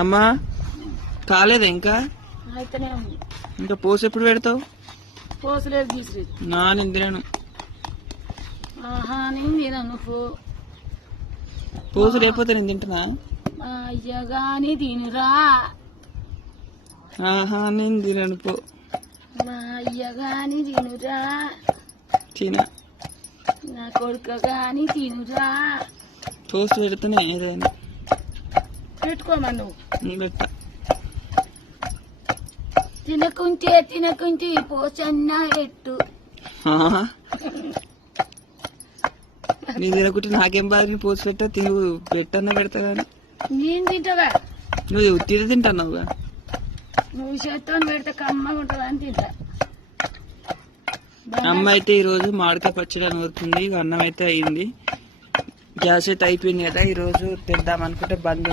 అమ్మా కాలేదా ఇంకా? అయితేనే ఉంది. ఇంకా పోసు ఎప్పుడు పెడతావు? పోసలేదు గీసలేదు. నా నిందిరాను ఆహా నేను తినను పోసు లేకపోతే నేను తింటున్నా. అయ్యగాని తినురా. ఆహా నేను తినను పో. మా అయ్యగాని తినురా. తిన నా కొడుక గాని తినురా. పోసు పెడితేనే ఏదైనా పెట్టుకోమా నువ్వు. పెట్ట తినకుంటే పోసన్నా పెట్టు. నీ తినకుంటే నాకేం బాధ? పోసి పెట్టా పెట్టన్నా పెడతా కానీ నేను తింటాగా. నువ్వు ఉత్తిది తింటున్నావుగా. నువ్వు చేత్తో పెడితే కమ్మగా ఉంటుంది అని తింటా. అమ్మ అయితే ఈరోజు మామిడికాయ పచ్చడి నూరుతుంది. అన్నం అయితే అయింది. గ్యాస్ అయితే అయిపోయింది కదా. ఈరోజు తెద్దాం అనుకుంటే బంద్